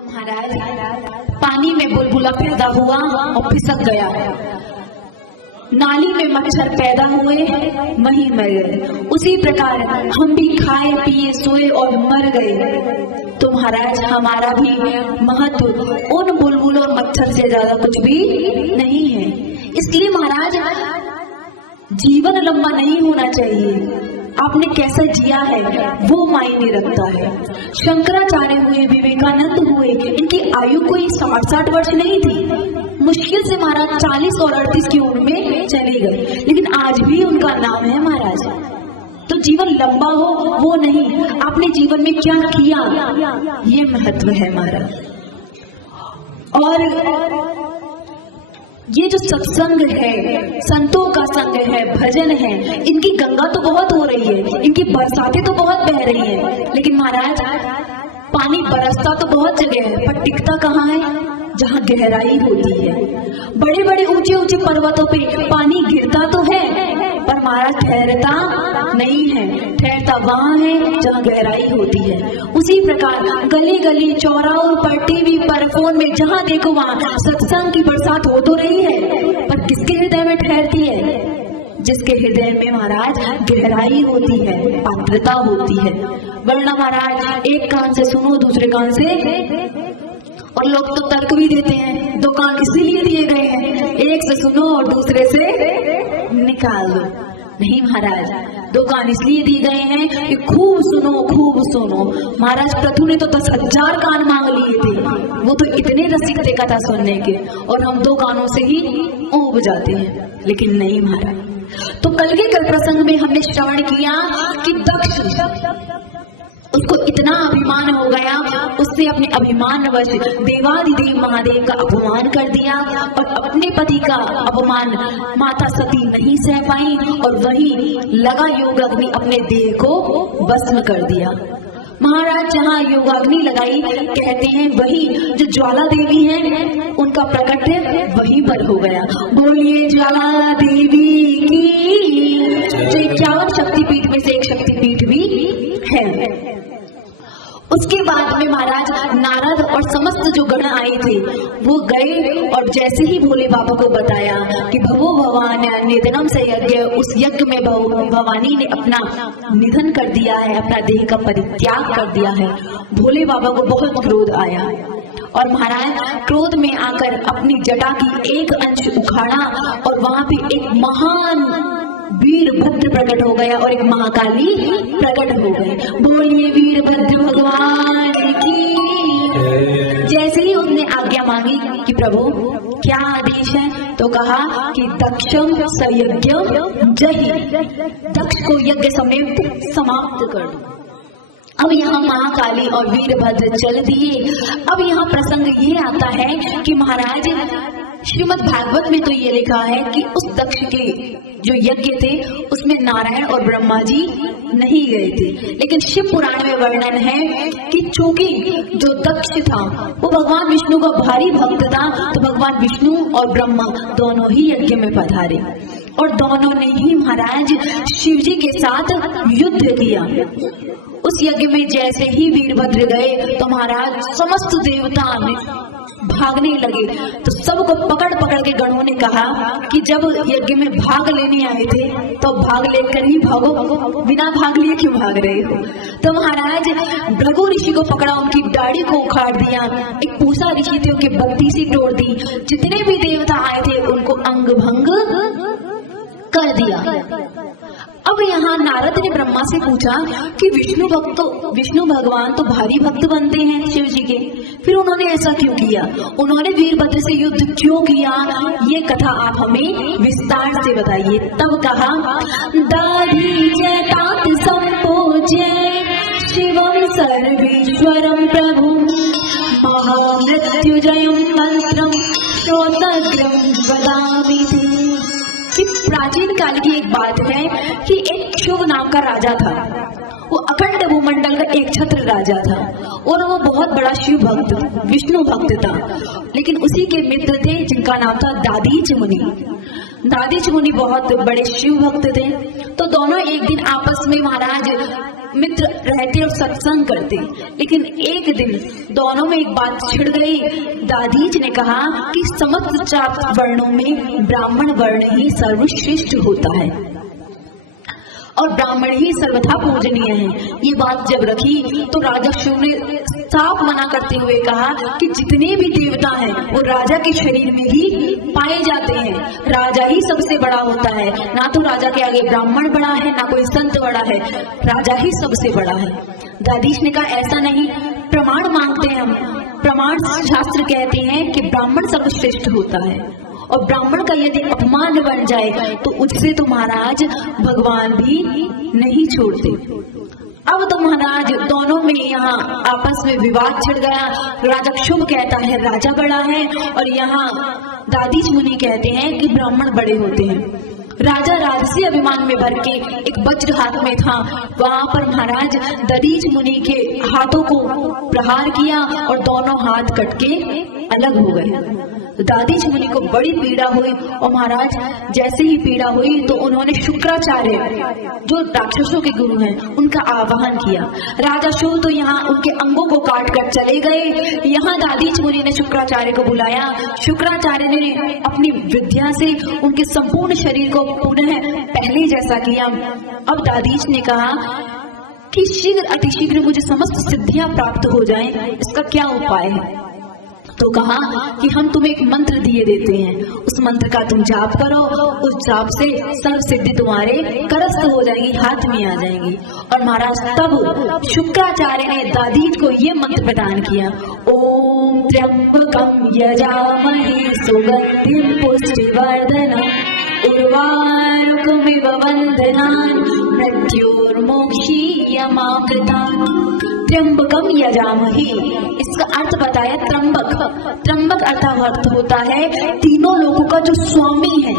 तो महाराज पानी में बुलबुला पैदा हुआ और फिसक गया, नाली में मच्छर पैदा हुए वहीं मर गए। उसी प्रकार हम भी खाए पिए सोए और मर गए। तो महाराज हमारा भी महत्व उन बुलबुल और मच्छर से ज्यादा कुछ भी नहीं है। इसलिए महाराज जीवन लंबा नहीं होना चाहिए, आपने कैसा जिया है वो मायने रखता है। शंकराचार्य हुए, विवेकानंद हुए, इनकी आयु कोई 60-60 वर्ष नहीं थी, मुश्किल से महाराज 40 और 38 की उम्र में चले गए, लेकिन आज भी उनका नाम है महाराज। तो जीवन लंबा हो वो नहीं, आपने जीवन में क्या किया ये महत्व है महाराज। और ये जो सत्संग है, संतों का संग है, भजन है, इनकी गंगा तो बहुत हो रही है, इनकी बरसातें तो बहुत बह रही है, लेकिन महाराज पानी बरसता तो बहुत जगह है, पर टिकता कहाँ है? जहाँ गहराई होती है। बड़े बड़े ऊंचे ऊंचे पर्वतों पे पानी गिरता तो है, पर महाराज ठहरता नहीं है, ठहरता वहाँ है जहाँ गहराई होती है। उसी प्रकार गली गली चौराहों पर, टीवी पर, फोन में जहाँ देखो वहाँ सत्संग की बरसात हो तो रही है, पर किसके हृदय में ठहरती है? जिसके हृदय में महाराज गहराई होती है, पात्रता होती है। वरना महाराज एक कान से सुनो दूसरे कान से, और लोग तो तर्क भी देते हैं, 2 कान इसीलिए दिए गए हैं, एक से सुनो और दूसरे से निकाल दो। नहीं महाराज, 2 कान इसलिए दिए गए हैं कि खूब सुनो खूब सुनो। महाराज प्रभु ने तो 10,000 कान मांग लिए थे, वो तो इतने रसिक थे कथा सुनने के, और हम 2 कानों से ही ऊब जाते हैं, लेकिन नहीं महाराज। तो कल के कल प्रसंग में हमने श्रवण किया कि दक्ष उसको इतना अभिमान हो गया, उसने अपने अभिमान वश देवादिदेव महादेव का अपमान कर दिया, और अपने पति का अपमान माता सती नहीं सह पाई, और वही लगा योगाग्नि अपने देह को भस्म कर दिया। महाराज जहाँ योगाग्नि लगाई, कहते हैं वही जो ज्वाला देवी है उनका प्रकट वहीं पर हो गया। बोलिए ज्वाला देवी की, जो 51 शक्तिपीठ में से एक शक्तिपीठ भी है। उसके बाद में महाराज नारद और समस्त जो गण आए थे वो गए, और जैसे ही भोले बाबा को बताया कि भवो भवान निधनम से यज्ञ, उस यज्ञ में भवानी ने अपना निधन कर दिया है, अपना देह का परित्याग कर दिया है, भोले बाबा को बहुत क्रोध आया, और महाराज क्रोध में आकर अपनी जटा की एक अंश उखाड़ा, और वहां पे एक महान वीरभद्र प्रकट हो गया और एक महाकाली प्रकट हो गए। बोलिए वीरभद्र भगवान की। जैसे ही उनने आज्ञा मांगी कि प्रभु क्या आदेश है, तो कहा कि दक्षम सयज्ञ जहि, दक्ष को यज्ञ समेत समाप्त कर दो। अब यहाँ महाकाली और वीरभद्र चल दिए। अब यहाँ प्रसंग ये आता है कि महाराज श्रीमद् भागवत में तो ये लिखा है कि उस दक्ष के जो यज्ञ थे उसमें नारायण और ब्रह्मा जी नहीं गए थे, लेकिन शिव पुराण में वर्णन है कि चूंकि जो दक्ष था वो भगवान विष्णु का भारी भक्त था, तो भगवान विष्णु और ब्रह्मा दोनों ही यज्ञ में पधारे, और दोनों ने ही महाराज शिव जी के साथ युद्ध किया। उस यज्ञ में जैसे ही वीरभद्र गए तो महाराज समस्त देवता भागने लगे, तो सबको पकड़ पकड़ के गणों ने कहा कि जब यज्ञ में भाग लेने आए थे तो भाग लेकर ही भागो, बिना भाग लिए क्यों भाग रहे हो। तो महाराज भृगु ऋषि को पकड़ा, उनकी दाढ़ी को उखाड़ दिया, एक पूषा ऋषि थे उनकी बत्ती सी तोड़ दी, जितने भी देवता आए थे उनको अंग भंग कर दिया। अब यहाँ नारद ने ब्रह्मा से पूछा कि विष्णु भगवान तो भारी भक्त बनते हैं शिव जी के, फिर उन्होंने ऐसा क्यों किया, उन्होंने वीरभद्र से युद्ध क्यों किया, ये कथा आप हमें विस्तार से बताइए। तब कहा दाढ़ी जटात संपूज्य शिवम सर्वेश्वरम प्रभु महामृत्युजयम मंत्रम श्रोतग्रम वदामि। प्राचीन काल की एक बात है कि एक शुभ नाम का राजा था, वो अखंड भूमंडल का एक छत्र राजा था, और वो बहुत बड़ा शिव भक्त विष्णु भक्त था, लेकिन उसी के मित्र थे जिनका नाम था दादीच मुनि। दादीच मुनि बहुत बड़े शिव भक्त थे, तो दोनों एक दिन आपस में महाराज मित्र रहते और सत्संग करते। लेकिन एक दिन दोनों में एक बात छिड़ गई। दादीज ने कहा कि समस्त 4 वर्णों में ब्राह्मण वर्ण ही सर्वश्रेष्ठ होता है और ब्राह्मण ही सर्वथा पूजनीय है। ये बात जब रखी तो राजा शिव ने साफ मना करते हुए कहा कि जितने भी देवता हैं वो राजा के शरीर में ही पाए जाते हैं, राजा ही सबसे बड़ा होता है, ना तो राजा के आगे ब्राह्मण बड़ा है ना कोई संत बड़ा है, राजा ही सबसे बड़ा है। दादीश ने कहा ऐसा नहीं, प्रमाण मांगते हैं हम। प्रमाण शास्त्र कहते हैं कि ब्राह्मण सर्वश्रेष्ठ होता है और ब्राह्मण का यदि अपमान बन जाए तो उससे तो महाराज भगवान भी नहीं छोड़ते। अब तो महाराज दोनों में यहाँ आपस में विवाद छिड़ गया। राजा शुभ कहता है राजा बड़ा है और यहाँ दादीज मुनि कहते हैं कि ब्राह्मण बड़े होते हैं। राजा राजसी अभिमान में भर के एक वज्र हाथ में था, वहां पर महाराज दादीज मुनि के हाथों को प्रहार किया और दोनों हाथ कट के अलग हो गए। दादीज मुनि को बड़ी पीड़ा हुई और महाराज जैसे ही पीड़ा हुई तो उन्होंने शुक्राचार्य जो राक्षसों के गुरु हैं उनका आवाहन किया। राजा शिव तो यहाँ उनके अंगों को काट कर चले गए। यहाँ दादीज मुनि ने शुक्राचार्य को बुलाया। शुक्राचार्य ने अपनी विद्या से उनके संपूर्ण शरीर को पुनः पहले जैसा किया। अब दादीज ने कहा कि शीघ्र अतिशीघ्र मुझे समस्त सिद्धियां प्राप्त हो जाएं, इसका क्या उपाय है? तो कहा कि हम तुम्हें एक मंत्र दिए देते हैं, उस मंत्र का तुम जाप करो, उस जाप से सर्व सिद्धि तुम्हारे करस्थ हो जाएगी, हाथ में आ जाएंगी। और महाराज तब शुक्राचार्य ने दादीज को ये मंत्र प्रदान किया, ओम त्र्यंबकम यजामहे सुगंधिं पुष्टिवर्धनम् उर्वारुकमिव वन्दनान् मृत्युर्मोक्षीयमामृतात्। त्र्यंबकम यजामहे, इसका अर्थ बताया त्र्यंबक। त्र्यंबक अर्थ होता है तीनों लोगों का जो स्वामी है,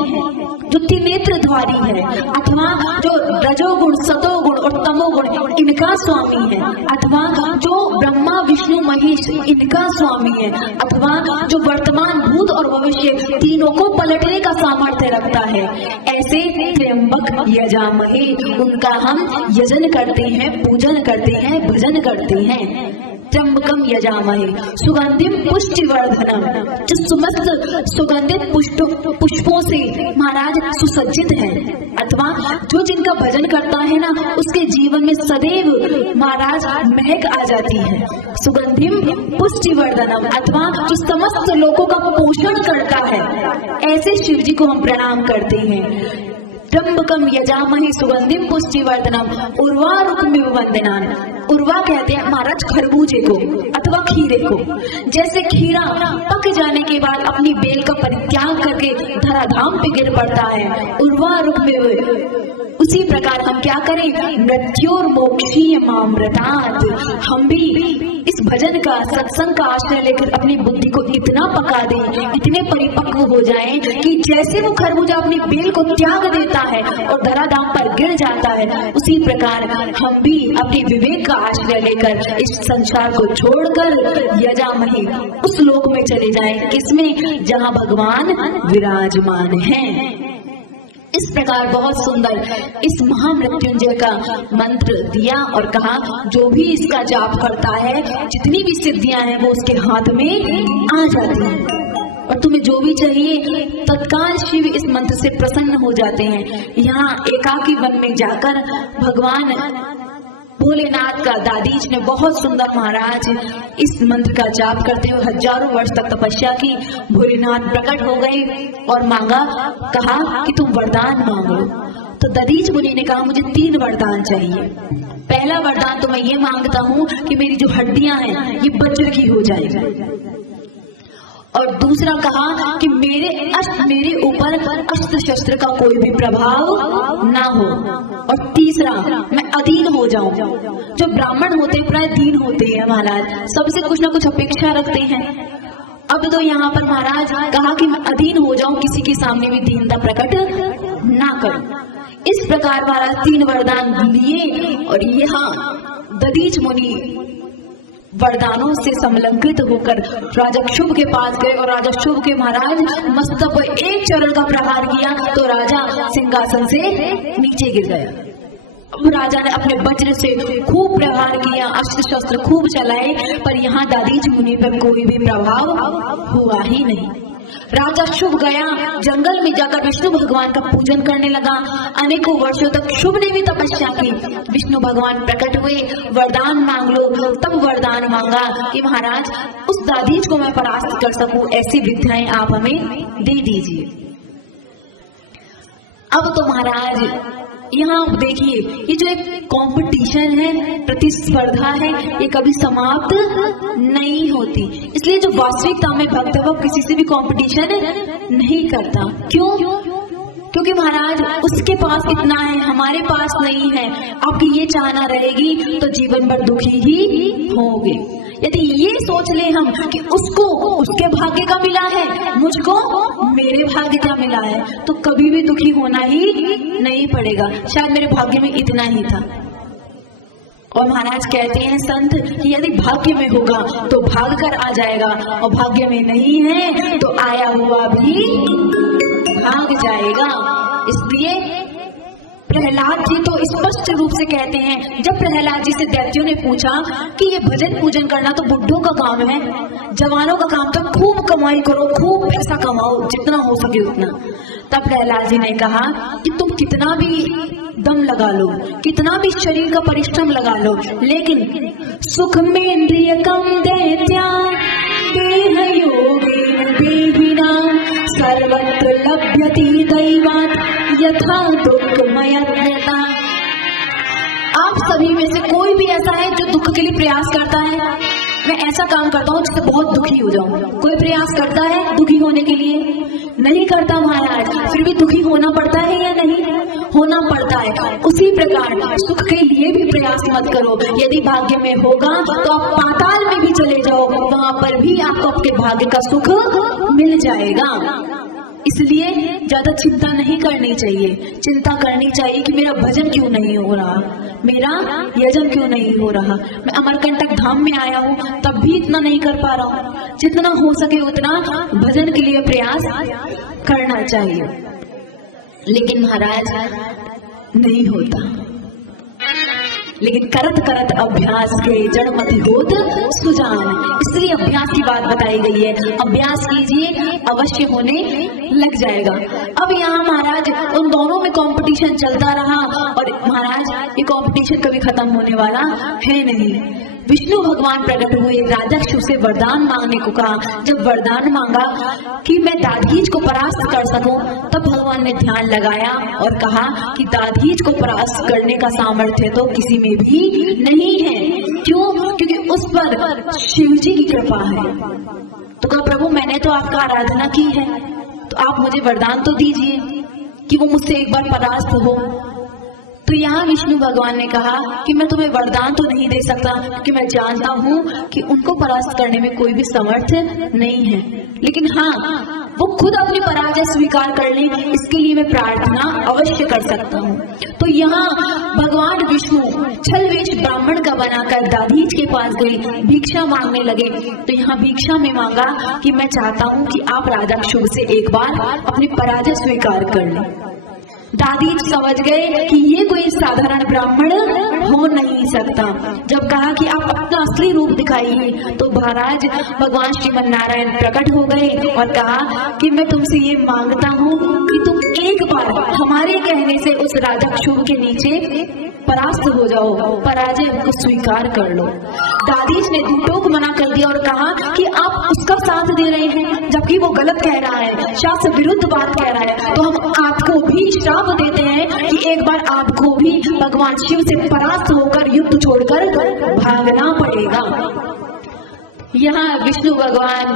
जो त्रिनेत्रधारी है, अथवा जो रजोगुण सतोगुण और तमोगुण इनका स्वामी है, अथवा जो ब्रह्मा विष्णु महेश इनका स्वामी है, अथवा जो वर्तमान भूत और भविष्य तीनों को पलटने का सामर्थ्य रखता है, ऐसे त्र्यंबक यजामहे उनका हम यजन करते हैं, पूजन करते हैं, भजन करते हैं। त्र्यंबकम यजामहे सुगंधिम पुष्टिवर्धनम, जो समस्त सुगंधित पुष्पों से महाराज सुसज्जित है, अथवा जो जिनका भजन करता है ना उसके जीवन में सदैव महाराज महक आ जाती है। सुगंधिम पुष्टिवर्धनम, अथवा जो समस्त लोगों का पोषण करता है, ऐसे शिव जी को हम प्रणाम करते हैं। त्र्यंबकम यजामहे सुगंधिम पुष्टिवर्धनम उर्वारुकमिव वन्दनान्। उर्वा कहते हैं महाराज खरबूजे को अथवा खीरे को। जैसे खीरा पक जाने के बाद अपनी बेल का परित्याग करके धराधाम पे गिर पड़ता है, उर्वारुकमिव, उसी प्रकार हम क्या करें, मृत्योर्मोक्षीयमामृतात्, हम भी इस भजन का सत्संग का आश्रय लेकर अपनी बुद्धि को इतना पका दें, इतने परिपक्व हो जाएं कि जैसे वो खरबूजा अपनी बेल को त्याग देता है और धराधाम पर गिर जाता है, उसी प्रकार हम भी अपने विवेक का आश्रय लेकर इस संसार को छोड़कर यजामहे उस लोक में चले जाएं, किसमें, जहां भगवान विराजमान हैं। इस प्रकार बहुत सुंदर इस महामृत्युंजय का मंत्र दिया और कहा जो भी इसका जाप करता है, जितनी भी सिद्धियां हैं वो उसके हाथ में आ जाती हैं और तुम्हें जो भी चाहिए तत्काल शिव इस मंत्र से प्रसन्न हो जाते हैं। यहाँ एकाकी वन में जाकर भगवान भोलेनाथ का दादीज ने बहुत सुंदर महाराज इस मंत्र का जाप करते हुए हजारों वर्ष तक तपस्या की। भोलेनाथ प्रकट हो गए और मांगा, कहा कि तुम वरदान मांगो। तो दादीज मुनि ने कहा मुझे 3 वरदान चाहिए। पहला वरदान तो मैं ये मांगता हूँ कि मेरी जो हड्डियां हैं ये वज्र की हो जाएगी, और दूसरा कहा कि मेरे ऊपर अस्त्र शस्त्र का कोई भी प्रभाव ना हो, और तीसरा मैं अधीन हो जाऊं। जो ब्राह्मण होते हैं प्राय दीन होते हैं महाराज, सबसे कुछ ना कुछ अपेक्षा रखते हैं। अब तो यहाँ पर महाराज कहा कि मैं अधीन हो जाऊं, किसी के सामने भी दीनता प्रकट ना करूं। इस प्रकार महाराज 3 वरदान लिए और यहाँ दादीज मुनि वरदानों से समलंकृत होकर राजा शुभ के पास गए और राजा शुभ के महाराज मस्तक पर एक चरण का प्रहार किया तो राजा सिंहासन से नीचे गिर गया। अब राजा ने अपने वज्र से खूब प्रहार किया, अस्त्र शस्त्र खूब चलाए, पर यहाँ दादीज मुनि पर कोई भी प्रभाव हुआ ही नहीं। राजा शुभ गया जंगल में जाकर विष्णु भगवान का पूजन करने लगा। अनेकों वर्षों तक शुभ ने भी तपस्या की। विष्णु भगवान प्रकट हुए, वरदान मांग लो। तब वरदान मांगा कि महाराज उस दादीज को मैं परास्त कर सकूं, ऐसी विद्याएं आप हमें दे दीजिए। अब तो महाराज यहाँ आप देखिए, ये जो एक कंपटीशन है, प्रतिस्पर्धा है, ये कभी समाप्त नहीं होती। इसलिए जो वास्तविकता में भक्त है वो किसी से भी कंपटीशन नहीं करता। क्यों? क्योंकि महाराज उसके पास इतना है, हमारे पास नहीं है। आपकी ये चाहना रहेगी तो जीवन भर दुखी ही होगे। यदि ये सोच ले हम कि उसको उसके भाग्य का मिला है, मुझको मेरे भाग्य का मिला है, तो कभी भी दुखी होना ही नहीं पड़ेगा। शायद मेरे भाग्य में इतना ही था। और महाराज कहते हैं संत कि यदि भाग्य में होगा तो भाग कर आ जाएगा, और भाग्य में नहीं है तो आया हुआ भी भाग जाएगा। इसलिए प्रहलाद जी तो स्पष्ट रूप से कहते हैं, जब प्रहलाद जी से दैत्यों ने पूछा कि ये भजन पूजन करना तो बुड्ढों का काम है, जवानों का काम तो खूब कमाई करो, खूब पैसा कमाओ, जितना हो सके उतना। तब प्रहलाद जी ने कहा कि तुम कितना भी दम लगा लो, कितना भी शरीर का परिश्रम लगा लो, लेकिन सुख में इंद्रिय कम दैत्या देह योगेन देहिना सर्वत्र लभ्यते दैवात् यथा दुःखमयता। आप सभी में से कोई भी ऐसा है जो दुख के लिए प्रयास करता है? मैं ऐसा काम करता हूँ जिससे बहुत दुखी हो जाऊं। कोई प्रयास करता है दुखी होने के लिए? नहीं करता महाराज। फिर भी दुखी होना पड़ता है या नहीं? होना पड़ता है। उसी प्रकार सुख के लिए भी प्रयास मत करो। यदि भाग्य में होगा तो आप पाताल में भी चले जाओ, वहां पर भी आपको आपके भाग्य का सुख मिल जाएगा। इसलिए ज्यादा चिंता नहीं करनी चाहिए। चिंता करनी चाहिए कि मेरा भजन क्यों नहीं हो रहा, मेरा यजन क्यों नहीं हो रहा। मैं अमरकंटक धाम में आया हूँ तब भी इतना नहीं कर पा रहा हूँ। जितना हो सके उतना भजन के लिए प्रयास करना चाहिए, लेकिन महाराज नहीं होता। लेकिन करत करत अभ्यास के जड़ मत होत सुजान, इसलिए अभ्यास की बात बताई गई है। अभ्यास कीजिए, अवश्य होने लग जाएगा। अब यहाँ महाराज उन दोनों में कंपटीशन चलता रहा, और महाराज ये कंपटीशन कभी खत्म होने वाला है नहीं। विष्णु भगवान प्रकट हुए, राजा शिव से वरदान मांगने को कहा। जब वरदान मांगा कि मैं दाधीज को परास्त कर सकूं, तब भगवान ने ध्यान लगाया और कहा कि दाधीज को परास्त करने का सामर्थ्य तो किसी में भी नहीं है। क्यों? क्योंकि उस पर शिव जी की कृपा है। तो कहा प्रभु मैंने तो आपका आराधना की है, तो आप मुझे वरदान तो दीजिए कि वो मुझसे एक बार परास्त हो। तो यहाँ विष्णु भगवान ने कहा कि मैं तुम्हें वरदान तो नहीं दे सकता, क्योंकि मैं जानता हूँ कि उनको परास्त करने में कोई भी समर्थ नहीं है, लेकिन हाँ वो खुद अपनी पराजय स्वीकार कर ले, इसके लिए मैं प्रार्थना अवश्य कर सकता हूँ। तो यहाँ भगवान विष्णु छलवेश ब्राह्मण का बनाकर दाधीज के पास गए, भिक्षा मांगने लगे। तो यहाँ भिक्षा में मांगा कि मैं चाहता हूँ कि आप राजा शुभ से एक बार अपनी पराजय स्वीकार कर लें। दादीज समझ गए कि ये कोई साधारण ब्राह्मण हो नहीं सकता। जब कहा कि आप अपना असली रूप दिखाइए, तो महाराज भगवान श्रीमन नारायण प्रकट हो गए और कहा कि मैं तुमसे ये मांगता हूँ कि तुम एक बार हमारे कहने से उस राजा शुभ के नीचे परास्त हो जाओ, पराजय को स्वीकार कर लो। दादीज ने दूतों को मना कर दिया और कहा कि आप उसका साथ दे रहे हैं जबकि वो गलत कह रहा है, शास्त्र विरुद्ध बात कह रहा है, तो हम आपको भी श्राप देते हैं कि एक बार आपको भी भगवान शिव से परास्त होकर युद्ध छोड़कर भागना पड़ेगा। यहाँ विष्णु भगवान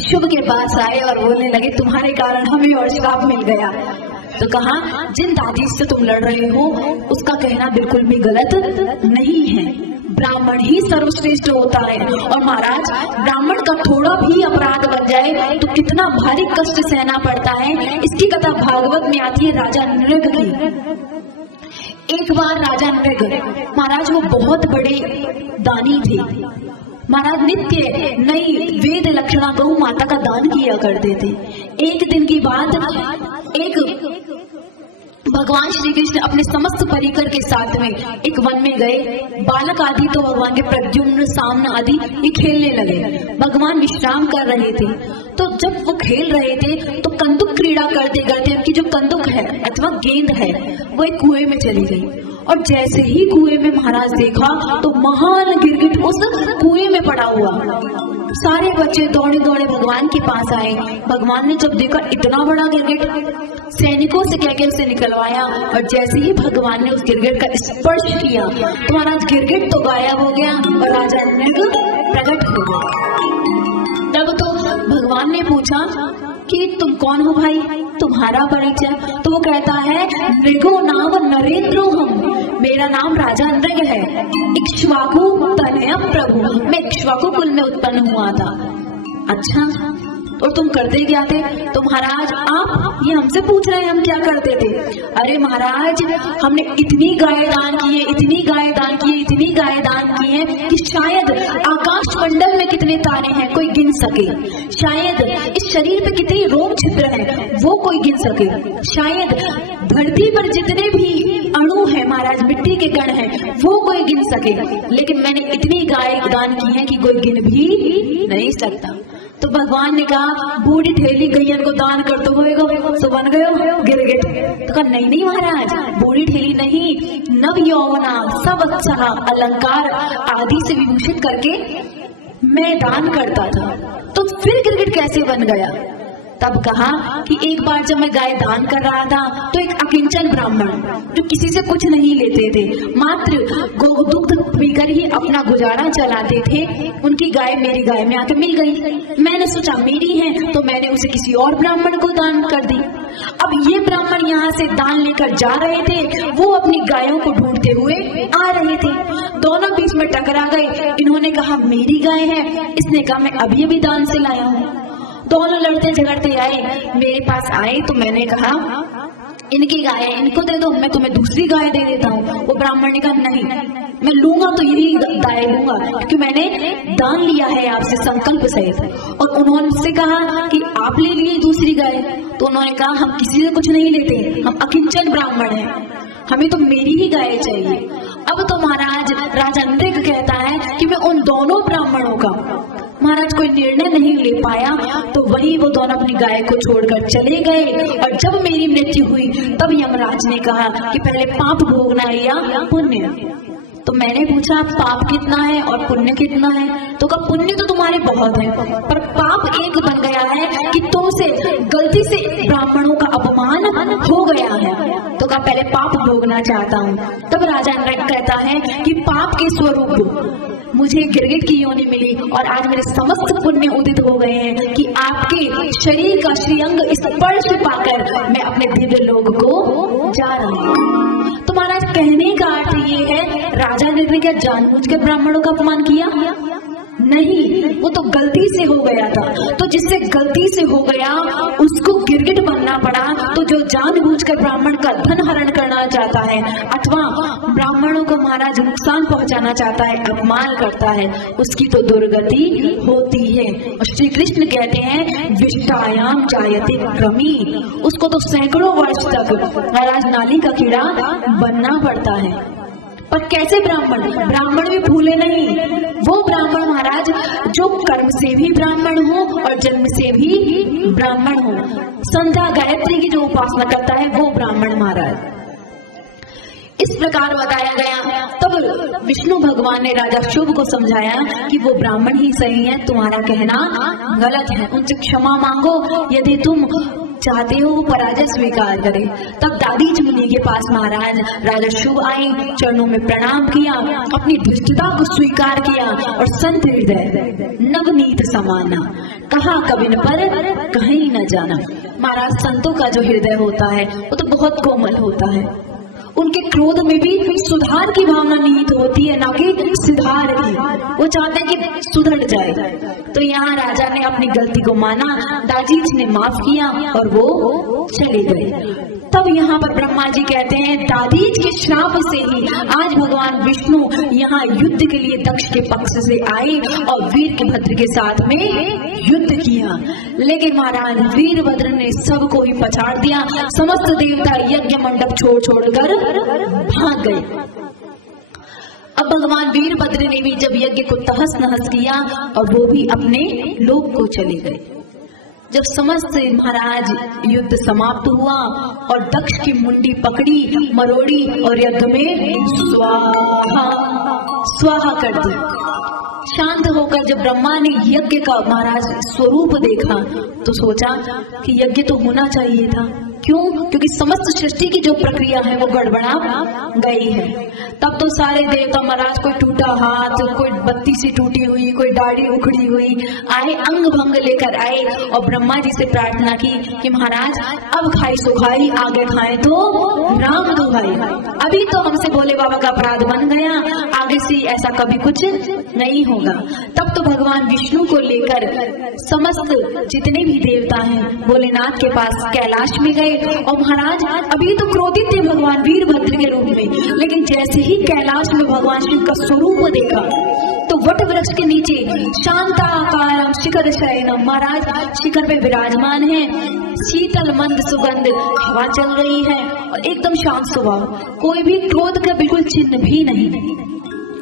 शुभ के पास आए और बोलने लगे तुम्हारे कारण हमें और श्राप मिल गया। तो कहा जिन दादीज से तुम लड़ रहे हो उसका कहना बिल्कुल भी गलत नहीं है, ब्राह्मण ही सर्वश्रेष्ठ होता है। और महाराज ब्राह्मण का थोड़ा भी अपराध बन जाए तो कितना भारी कष्ट सहना पड़ता है। इसकी कथा भागवत में आती है राजा नृग की। एक बार राजा नृग महाराज वो बहुत बड़े दानी थे। महाराज नित्य नई वेद लक्षणा गौ माता का दान किया करते थे। एक दिन की बात, एक भगवान श्री कृष्ण अपने समस्त परिकर के साथ में एक वन में गए। बालक आदि तो भगवान के प्रद्युम्न साम्न आदि ये खेलने लगे। भगवान विश्राम कर रहे थे। तो जब वो खेल रहे थे तो कंदुक क्रीड़ा करते करते उनकी जो कंदुक है अथवा गेंद है वो एक कुएं में चली गई। और जैसे ही कुएं में महाराज देखा तो महान गिरगिट उस कुएं में पड़ा हुआ। सारे बच्चे दौड़े दौड़े भगवान के पास आए। भगवान ने जब देखा इतना बड़ा गिरगिट, सैनिकों से कहकर उसे निकलवाया। और जैसे ही भगवान ने उस गिरगिट का स्पर्श किया तो महाराज गिरगिट तो गायब हो गया और राजा नृग प्रकट हो गया। तब तो भगवान ने पूछा कि तुम कौन हो भाई, तुम्हारा परिचय? तो वो कहता है नृगो नाम नरेंद्रो हम, मेरा नाम राजा नृग है। इक्ष्वाकु तनय प्रभु, मैं इक्ष्वाकु कुल में उत्पन्न हुआ था। अच्छा, और तुम करते क्या थे? तो महाराज आप ये हमसे पूछ रहे हैं हम क्या करते थे? अरे महाराज हमने इतनी गाय दान की है, इतनी गाय दान की है, इतनी गाय दान की है कि शायद आकाश मंडल में कितने तारे हैं कोई गिन सके, शायद इस शरीर पे कितने रोम छिद्र हैं वो कोई गिन सके, शायद धरती पर जितने भी अणु है महाराज मिट्टी के कण हैं वो कोई गिन सके, लेकिन मैंने इतनी गाय दान की है कि कोई गिन भी नहीं सकता। तो भगवान ने कहा बूढ़ी ठेली गैयन को दान कर दो तो बन गए गिरगिट। तो कहा नहीं नहीं महाराज, बूढ़ी ठेली नहीं, नव यौवना सब अच्छा अलंकार आदि से विभूषित करके मैं दान करता था। तो फिर गिरगिट कैसे बन गया? तब कहा कि एक बार जब मैं गाय दान कर रहा था तो एक अकिंचन ब्राह्मण जो किसी से कुछ नहीं लेते थे, मात्र गोदुग्ध पीकर ही अपना गुजारा चलाते थे, उनकी गाय मेरी गाय में आकर मिल गई। मैंने सोचा मेरी है तो मैंने उसे किसी और ब्राह्मण को दान कर दी। अब ये ब्राह्मण यहाँ से दान लेकर जा रहे थे, वो अपनी गायों को ढूंढते हुए आ रहे थे। दोनों बीच में टकरा गए। इन्होंने कहा मेरी गाय है, इसने कहा मैं अभी अभी दान से लाया हूँ। दोनों लड़ते झगड़ते आए, मेरे पास आए तो मैंने कहा इनकी गाय है, इनको दे दो, मैं तुम्हें दूसरी गाय दे देता हूँ। वो ब्राह्मण ने कहा नहीं, मैं लूंगा तो यही गाय लूंगा क्योंकि मैंने दान लिया है आपसे संकल्प सहित। और उन्होंने कहा कि आप ले लिए दूसरी गाय, तो उन्होंने कहा हम किसी से कुछ नहीं लेते, हम अकिंचन ब्राह्मण हैं, हमें तो मेरी ही गाय चाहिए। अब तो महाराज राजा नृग कहता है कि मैं उन दोनों ब्राह्मणों का महाराज कोई निर्णय नहीं ले पाया, तो वही वो दोनों अपनी गाय को छोड़कर चले गए। और जब मेरी मृत्यु हुई तब यमराज ने कहा कि पहले पाप भोगना है या पुण्य। तो मैंने पूछा पाप कितना है और पुण्य कितना है? तो कहा पुण्य तो तुम्हारे बहुत है पर पाप एक बन गया है कि तुमसे गलती से ब्राह्मणों का अपमान हो गया है। तो कहा पहले पाप भोगना चाहता हूँ। तब राजा नृग कहता है कि पाप के स्वरूप मुझे गिरगिट की योनि मिली और आज मेरे समस्त पुण्य उदित हो गए हैं कि आपके शरीर का श्रीअंग स्पर्श पाकर मैं अपने दिव्य लोक को जा रहा हूँ। तो महाराज कहने का अर्थ ये है राजा ने क्या जानबूझ के ब्राह्मणों का अपमान किया? नहीं, वो तो गलती से हो गया था। तो जिससे गलती से हो गया उसको गिरगिट बनना पड़ा। तो जो जानबूझकर ब्राह्मण का धन हरण करना चाहता है अथवा ब्राह्मणों को महाराज नुकसान पहुंचाना चाहता है, अपमान करता है, उसकी तो दुर्गति होती है। और श्री कृष्ण कहते हैं विष्टायाम जायते क्रमी, उसको तो सैकड़ों वर्ष तक महाराज नाली का कीड़ा बनना पड़ता है। पर कैसे ब्राह्मण? ब्राह्मण भी भूले नहीं, वो ब्राह्मण महाराज जो कर्म से भी ब्राह्मण हो और जन्म से भी ब्राह्मण हो। संध्या गायत्री की जो उपासना करता है वो ब्राह्मण महाराज। इस प्रकार बताया गया। तब विष्णु भगवान ने राजा शुभ को समझाया कि वो ब्राह्मण ही सही है, तुम्हारा कहना गलत है, उनसे क्षमा मांगो, यदि तुम चाहते हो वो पराजय स्वीकार करे। तब दादीज मुनि के पास महाराज राजा शुभ आए, चरणों में प्रणाम किया, अपनी दुष्टता को स्वीकार किया और संत हृदय नवनीत समाना, कहा कविन पर कहीं न जाना। महाराज संतों का जो हृदय होता है वो तो बहुत कोमल होता है, उनके क्रोध में भी सुधार की भावना निहित होती है, ना कि सुधार की। वो चाहते हैं कि सुधर जाए। तो यहाँ राजा ने अपनी गलती को माना, दादीज ने माफ किया और वो चले गए। तब यहाँ पर ब्रह्मा जी कहते हैं दादीज के श्राप से ही आज भगवान विष्णु यहाँ युद्ध के लिए दक्ष के पक्ष से आए और वीरभद्र के साथ में युद्ध किया। लेकिन महाराज वीरभद्र ने सबको ही पछाड़ दिया। समस्त देवता यज्ञ मंडप छोड़ छोड़कर भाग गए। अब भगवान वीरभद्र ने भी जब यज्ञ को तहस नहस किया और वो भी अपने लोक को चले गए। जब समस्त महाराज युद्ध समाप्त हुआ और दक्ष की मुंडी पकड़ी, मरोड़ी और यज्ञ में स्वाहा स्वाहा कर दी। शांत होकर जब ब्रह्मा ने यज्ञ का महाराज स्वरूप देखा तो सोचा कि यज्ञ तो होना चाहिए था। क्यों? क्योंकि समस्त सृष्टि की जो प्रक्रिया है वो गड़बड़ा गई है। तब तो सारे देवता महाराज, कोई टूटा हाथ, कोई बत्ती सी टूटी हुई, कोई दाढ़ी उखड़ी हुई आए, अंग भंग लेकर आए और ब्रह्मा जी से प्रार्थना की कि महाराज अब खाई सो खाई, आगे खाए तो राम दुहाई। अभी तो हमसे भोले बाबा का अपराध बन गया, आगे से ऐसा कभी कुछ नहीं होगा। तब तो भगवान विष्णु को लेकर समस्त जितने भी देवता हैं भोलेनाथ के पास कैलाश में गए। और महाराज अभी तो क्रोधित थे भगवान वीरभद्र के रूप में, लेकिन जैसे ही कैलाश में भगवान शिव का स्वरूप देखा तो वट वृक्ष के नीचे शांताकारं शिखर शयनम, महाराज शिखर पे विराजमान है। शीतल मंद सुगंध हवा चल रही है और एकदम शांत स्वभाव, कोई भी क्रोध का बिल्कुल चिन्ह भी नहीं।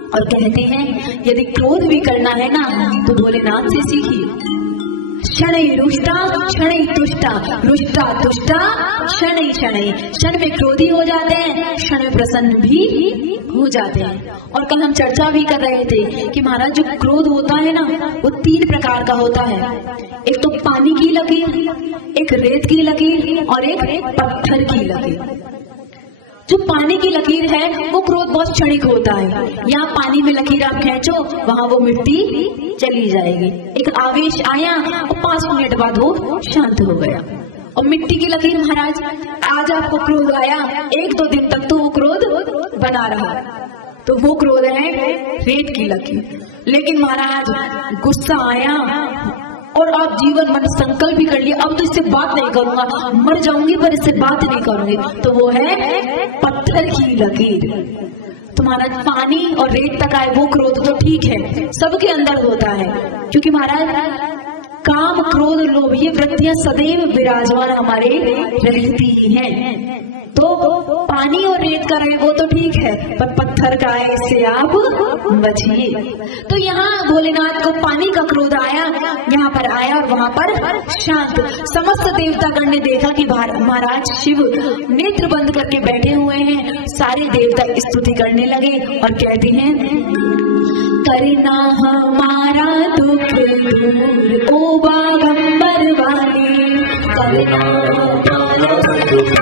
और कहते हैं यदि क्रोध भी करना है ना तो भोलेनाथ से सीखिए। शनै रुष्टा शनै तुष्टा, रुष्टा तुष्टा शनै शनै। क्षण में क्रोधी हो जाते हैं, क्षण में प्रसन्न भी हो जाते हैं। और कल हम चर्चा भी कर रहे थे कि महाराज जो क्रोध होता है ना वो 3 प्रकार का होता है। एक तो पानी की लकीर, एक रेत की लकीर और एक पत्थर की लकीर। जो पानी की लकीर है वो क्रोध बहुत क्षणिक होता है। यहाँ पानी में लकीर आप खींचो, वहां वो मिट्टी चली जाएगी। एक आवेश आया और 5 मिनट बाद वो शांत हो गया। और मिट्टी की लकीर महाराज, आज आपको क्रोध आया, 1-2 दिन तक तो वो क्रोध बना रहा, तो वो क्रोध है रेत की लकीर। लेकिन महाराज गुस्सा आया और आप जीवन मन संकल्प भी कर लिया, अब तो इससे बात नहीं करूंगा, मर जाऊंगी पर इससे बात नहीं करूंगी, तो वो है पत्थर की लकीर। तो महाराज पानी और रेत तक आए वो क्रोध तो ठीक है, सबके अंदर होता है, क्योंकि महाराज काम क्रोध लोभ ये वृत्तियां सदैव विराजमान हमारे रहती हैं। तो पानी और रेत का रहे वो तो ठीक है, पर पत्थर का है इससे आप बचिए। तो यहाँ भोलेनाथ को पानी का क्रोध आया, यहाँ पर आया और वहां पर शांत। समस्त देवतागण ने देखा कि महाराज शिव नेत्र बंद करके बैठे हुए हैं। सारे देवता स्तुति करने लगे और कहते हैं करना हमारा दुख दूर ओ बागंबर वाले, करना हमारा दुख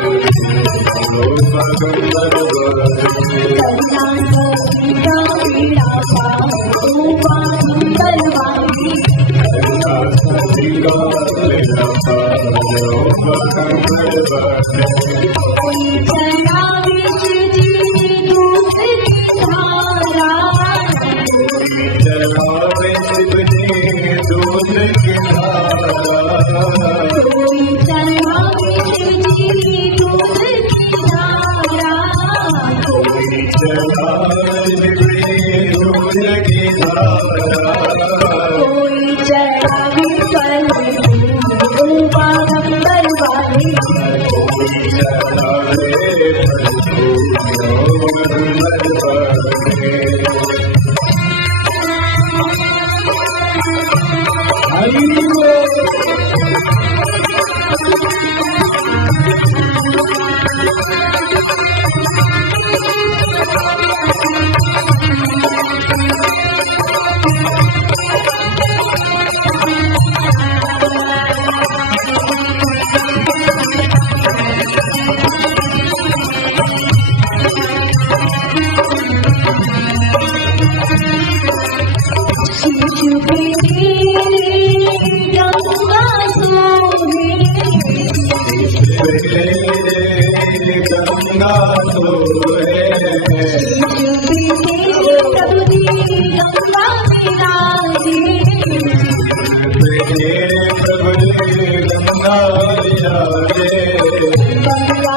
गंगा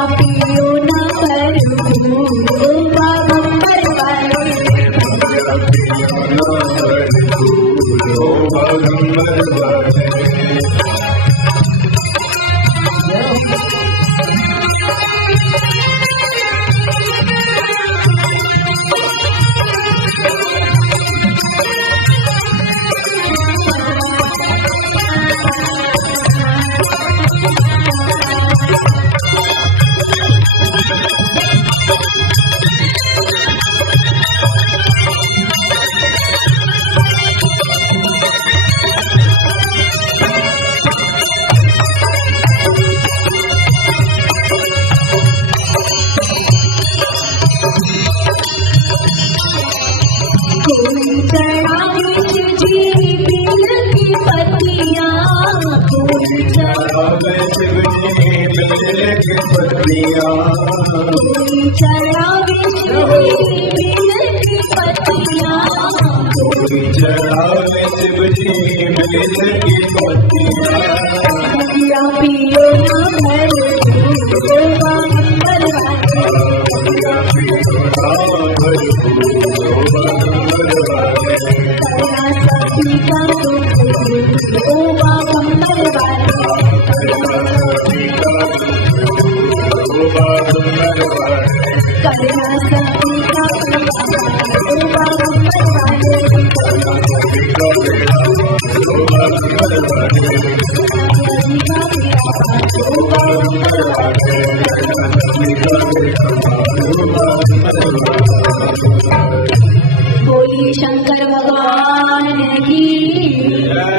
बोलिए शंकर भगवान की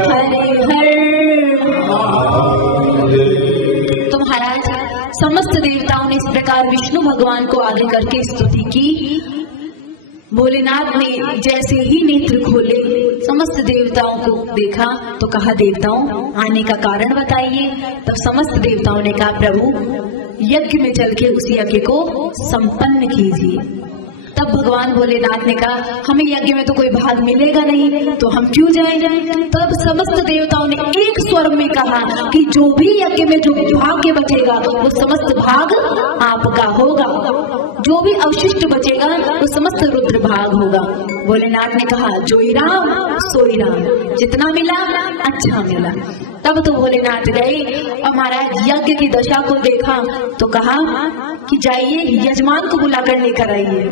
हरे हर। तो महाराज समस्त देवताओं ने इस प्रकार विष्णु भगवान को आगे करके स्तुति की। भोलेनाथ ने जैसे ही नेत्र खोले समस्त देवताओं को देखा तो कहा, देवताओं आने का कारण बताइए। तब समस्त देवताओं ने कहा, प्रभु यज्ञ में चल के उस यज्ञ को संपन्न कीजिए। तब भगवान भोलेनाथ ने कहा, हमें यज्ञ में तो कोई भाग मिलेगा नहीं, तो हम क्यों जाएं? तब समस्त देवताओं ने एक स्वर में कहा कि जो भी यज्ञ में जो भाग्य बचेगा वो समस्त भाग आपका होगा, जो भी अवशिष्ट बचेगा वो समस्त रुद्र भाग होगा। भोलेनाथ ने कहा, जोई राम सोई राम, जितना मिला अच्छा मिला। तब तो भोलेनाथ गए और महाराज यज्ञ की दशा को देखा तो कहा कि जाइए यजमान को बुलाकर लेकर आइए।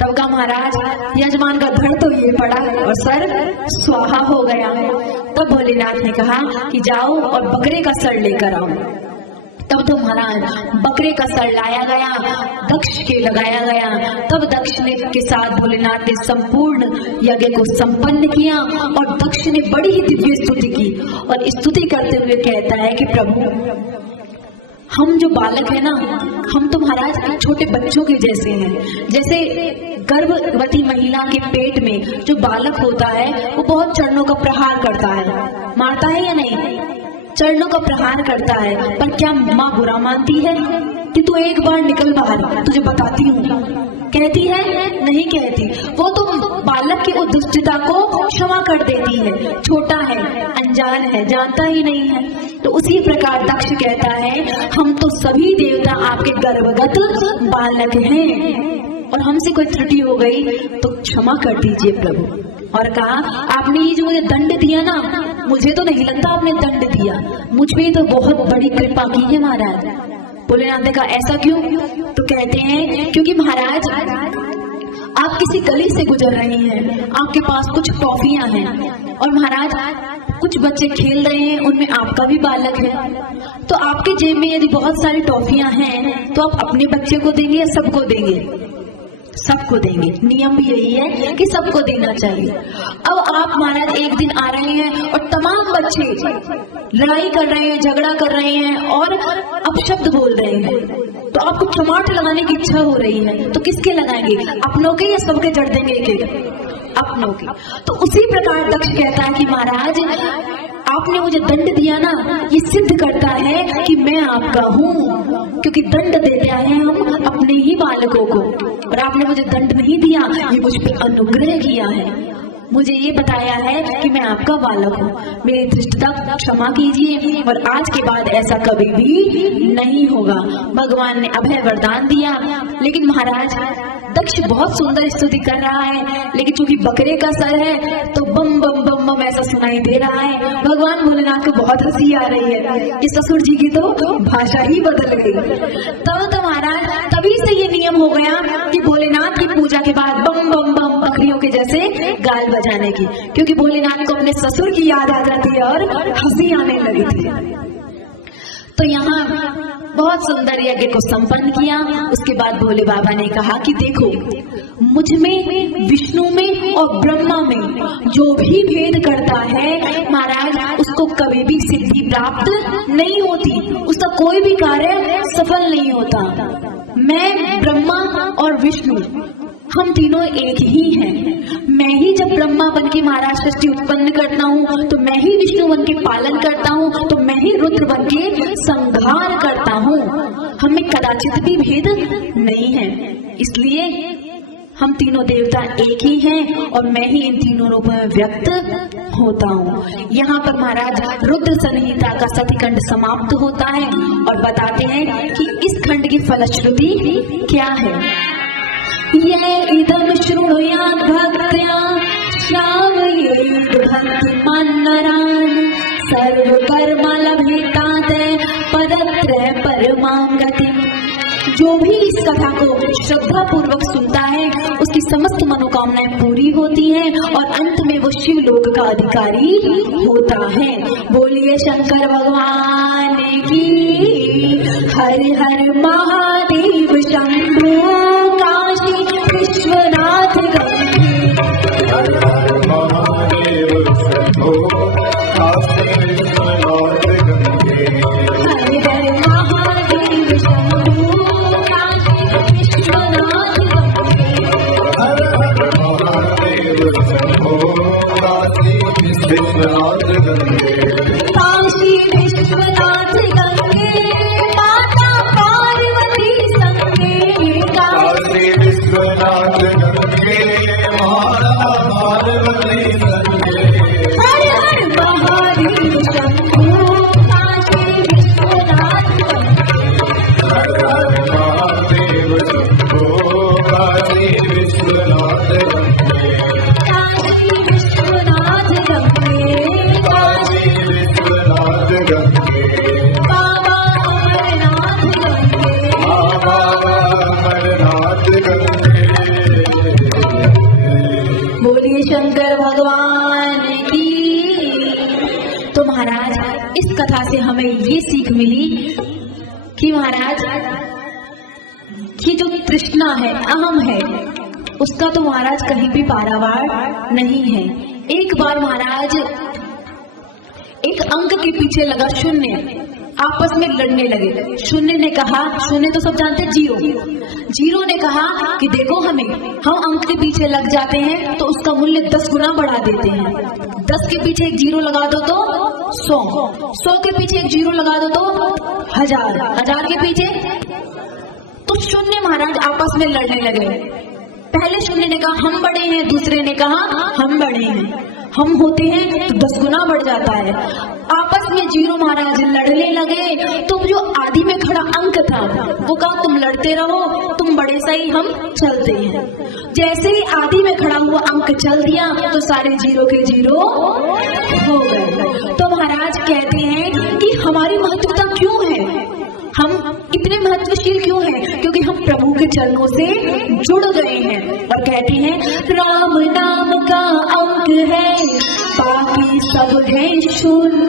तब का महाराज यजमान का धड़ तो ये पड़ा और सर स्वाहा हो गया। तब भोलेनाथ ने कहा कि जाओ और बकरे का सर लेकर आओ। तब तो महाराज बकरे का सर लाया गया, दक्ष के लगाया गया। तब दक्ष ने के साथ भोलेनाथ ने संपूर्ण यज्ञ को संपन्न किया और दक्ष ने बड़ी ही दिव्य स्तुति की और स्तुति करते हुए कहता है कि प्रभु हम जो बालक है ना, हम तो महाराज छोटे बच्चों के जैसे हैं। जैसे गर्भवती महिला के पेट में जो बालक होता है वो बहुत चरणों का प्रहार करता है, मारता है या नहीं? चरणों का प्रहार करता है, पर क्या माँ बुरा मानती है कि तू एक बार निकल बाहर, तुझे बताती हूँ? कहती है? नहीं कहती। वो तो बालक की उस दुष्टता को क्षमा कर देती है, छोटा है, अनजान है, जानता ही नहीं है। तो उसी प्रकार दक्ष कहता है, हम तो सभी देवता आपके गर्भगत बालक हैं और हमसे कोई त्रुटि हो गई तो क्षमा कर दीजिए प्रभु। और कहा, आपने ये जो मुझे दंड दिया ना, मुझे तो नहीं लगता आपने दंड दिया, मुझ पे तो बहुत बड़ी कृपा की है महाराज। भोलेनाथ ने कहा, ऐसा क्यों? तो कहते हैं, क्योंकि महाराज आप किसी गली से गुजर रही हैं, आपके पास कुछ टॉफियां हैं और महाराज कुछ बच्चे खेल रहे हैं, उनमें आपका भी बालक है। तो आपके जेब में यदि बहुत सारी टॉफियां हैं तो आप अपने बच्चे को देंगे या सबको देंगे? सबको देंगे। नियम भी यही है कि सबको देना चाहिए। अब आप महाराज एक दिन आ रहे हैं और तमाम बच्चे लड़ाई कर रहे हैं, झगड़ा कर रहे हैं और अपशब्द बोल रहे हैं, तो आपको टमाटर लगाने की इच्छा हो रही है, तो किसके लगाएंगे? अपनों के या सबके जड़ देंगे के? अपनों के। तो उसी प्रकार दक्ष कहता है कि महाराज आपने मुझे दंड दिया ना, ये सिद्ध करता है कि मैं आपका हूँ, क्योंकि दंड देते हैं हम अपने ही बालकों को, और आपने मुझे दंड नहीं दिया, ये मुझ पर अनुग्रह किया है, मुझे ये बताया है कि मैं आपका बालक हूँ, मेरी धृष्टता क्षमा कीजिए और आज के बाद ऐसा कभी भी नहीं होगा। भगवान ने अभय वरदान दिया। लेकिन महाराज दक्ष बहुत सुंदर स्तुति कर रहा है, लेकिन चूंकि बकरे का सर है तो बम बम बम बम ऐसा ऐसा सुनाई दे रहा है। भगवान भोलेनाथ को बहुत हंसी आ रही है कि ससुर जी की तो भाषा ही बदल गई। तब तो महाराज तभी से ये नियम हो गया कि भोलेनाथ की पूजा के बाद बम बम बम बकरियों के जैसे गाल बजाने की, क्योंकि भोलेनाथ को अपने ससुर की याद आ जाती है और हंसी आने लगी थी। तो यहाँ बहुत सुंदर यज्ञ को संपन्न किया। उसके बाद भोले बाबा ने कहा कि देखो, मुझ में, विष्णु में और ब्रह्मा में जो भी भेद करता है महाराज, उसको कभी भी सिद्धि प्राप्त नहीं होती, उसका कोई भी कार्य सफल नहीं होता। मैं, ब्रह्मा और विष्णु, हम तीनों एक ही हैं। मैं ही जब ब्रह्मा बन के महाराज सृष्टि उत्पन्न करता हूँ तो मैं ही विष्णु बन के पालन करता हूँ, तो मैं ही रुद्र बन के संहार करता हूँ। हमें कदाचित भी भेद नहीं है, इसलिए हम तीनों देवता एक ही हैं और मैं ही इन तीनों रूपों में व्यक्त होता हूँ। यहाँ पर महाराज रुद्र संहिता का सतिखंड समाप्त होता है और बताते हैं कि इस खंड की फलश्रुति क्या है। ये इदम शृणुयात् भक्त्या श्रावयेत् भक्तिमान् नरान् सर्वकर्म लभेतात् पदत्रय परमां गतिम्। जो भी इस कथा को श्रद्धा पूर्वक सुनता है उसकी समस्त मनोकामनाएं पूरी होती हैं और अंत में वो शिव लोक का अधिकारी होता है। बोलिए शंकर भगवान की। हर हर महादेव शंभो काशी विश्वनाथ गंगे। हर हर महादेव शंभो काशी विश्वनाथ गंगे। हर हर महादेव शंभो काशी विश्वनाथ गंगे। हर हर महादेव शंभो काशी विश्वनाथ गंगे। काशी विश्वनाथ गंगे माता पार्वती संगे। काशी विश्वनाथ गंगे माता पार्वती संगे। हर हर महादेव शंभो काशी विश्वनाथ गंगे। हर हर महादेव शंभो काशी विश्वनाथ गंगे। काशी विश्वनाथ गंगे। काशी विश्वनाथ गंगे। बाबा अमरनाथ गंगे। बाबा अमरनाथ गंगे। बोलिए शंकर भगवान की। तो महाराज इस कथा से हमें ये सीख मिली कि महाराज की जो तृष्णा है, अहम है, उसका तो महाराज कहीं भी पारावार नहीं है। एक बार महाराज एक अंक के पीछे लगा शून्य, आपस में लड़ने लगे। शून्य ने कहा, शून्य तो सब जानते हैं, जीरो ने कहा कि देखो हम अंक के पीछे लग जाते हैं तो उसका मूल्य 10 गुना बढ़ा देते हैं। 10 के पीछे एक जीरो लगा दो तो 100 के पीछे एक जीरो लगा दो तो 1000 के पीछे। तो शून्य महाराज आपस में लड़ने लगे। पहले शून्य ने कहा हम बड़े हैं, दूसरे ने कहा हम बड़े हैं। हम होते हैं तो 10 गुना बढ़ जाता है। आपस में जीरो महाराज लड़ने लगे। तो जो आदि में खड़ा अंक था वो कहा तुम लड़ते रहो, तुम बड़े सही, हम चलते हैं। जैसे ही आदि में खड़ा हुआ अंक चल दिया तो सारे जीरो के जीरो हो गए। तो महाराज कहते हैं कि हमारी महत्वता क्यों है, हम इतने महत्वशील क्यों हैं? क्योंकि हम प्रभु के चरणों से जुड़ गए हैं। और कहते हैं राम नाम का अंक है, बाकी सब है शून्य।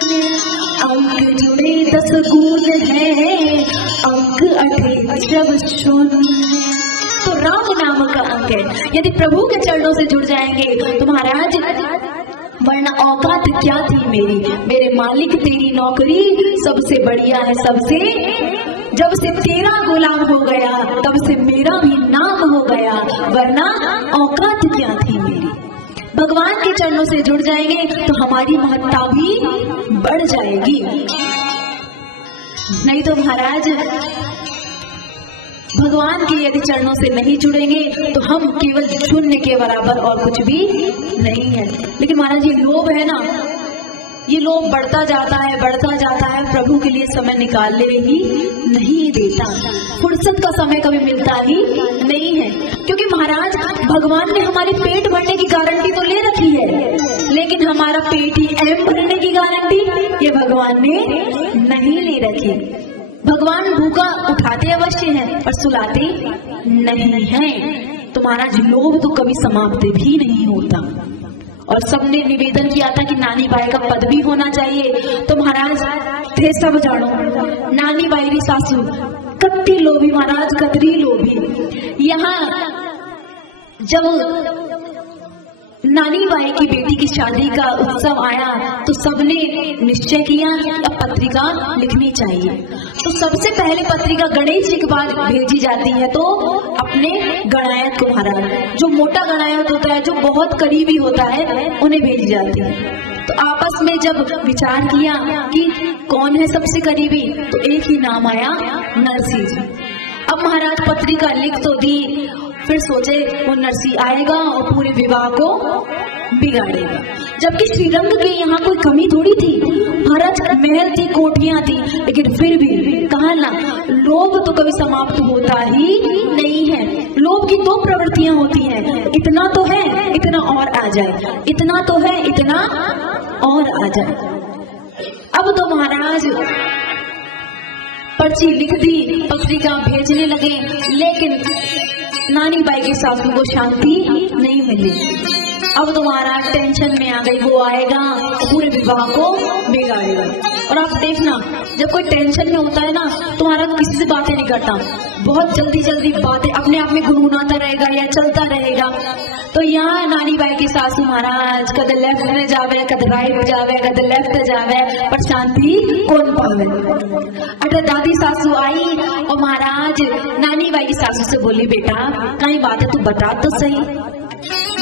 अंक जुड़े 10 गुण है, अंक अठे जब शून्य। तो राम नाम का अंक है, यदि प्रभु के चरणों से जुड़ जाएंगे तो महाराज वरना औकात क्या थी मेरे मालिक तेरी नौकरी सबसे बढ़िया है सबसे। जब से तेरा गुलाम हो गया तब से मेरा भी नाम हो गया, वरना औकात क्या थी मेरी। भगवान के चरणों से जुड़ जाएंगे तो हमारी महत्ता भी बढ़ जाएगी। नहीं तो महाराज भगवान के यदि चरणों से नहीं जुड़ेंगे तो हम केवल शून्य के बराबर और कुछ भी नहीं है। लेकिन महाराज ये लोभ है ना, ये लोग बढ़ता जाता है, प्रभु के लिए समय निकालने ही नहीं देता, फुर्सत का समय कभी मिलता ही नहीं है। क्योंकि महाराज भगवान ने हमारे पेट भरने की गारंटी तो ले रखी है, लेकिन हमारा पेट ही एम भरने की गारंटी ये भगवान ने नहीं ले रखी। भगवान भूखा उठाते अवश्य हैं पर सुलाते नहीं हैं। तो महाराज लोभ तो कभी समाप्त भी नहीं होता। और सबने निवेदन किया था कि नानी बाई का पद भी होना चाहिए, तो महाराज थे सब जानो नानी बाई री सासू कत्ती लोभी, महाराज कतरी लोभी। यहाँ जब नानी बाई की बेटी की शादी का उत्सव आया तो सबने निश्चय किया कि अब पत्रिका लिखनी चाहिए। तो सबसे पहले पत्रिका गणेश जी के पास भेजी जाती है, तो अपने गणायत को, महाराज जो मोटा गणायत होता है, जो बहुत करीबी होता है, उन्हें भेजी जाती है। तो आपस में जब विचार किया कि कौन है सबसे करीबी, तो एक ही नाम आया, नरसिंह जी। अब महाराज पत्रिका लिख तो दी, फिर सोचे वो नरसिंह आएगा और पूरे विवाह को बिगाड़ेगा। जबकि श्रीरंग के यहाँ कोई कमी थोड़ी थी, महाराज महल थी, कोठियां थी, लेकिन फिर भी कहा ना, लोभ तो कभी समाप्त होता ही नहीं है। लोभ की दो प्रवृत्तियां होती हैं, इतना तो है, इतना और आ जाए, इतना तो है, इतना और आ जाए। अब तो महाराज पर्ची लिख दी, पत्रिका भेजने लगे, लेकिन नानी बाई की सासू को शांति नहीं मिली। अब तो महाराज टेंशन में आ गई, वो आएगा पूरे विवाह को बिगाड़ेगा। और आप देखना, जब कोई टेंशन में होता है ना, तो महाराज किसी से बातें नहीं करता, बहुत जल्दी जल्दी बातें अपने आप में गुनगुनाता रहेगा या चलता रहेगा। तो यहाँ नानी बाई की सासू महाराज कद लेफ्ट में जावे, कद राइट जावे, कद लेफ्ट जावे, पर शांति कौन पावे। अगर दादी सासू आई और महाराज नानी बाई की सासू से बोली, बेटा कई बात है तू बता तो सही।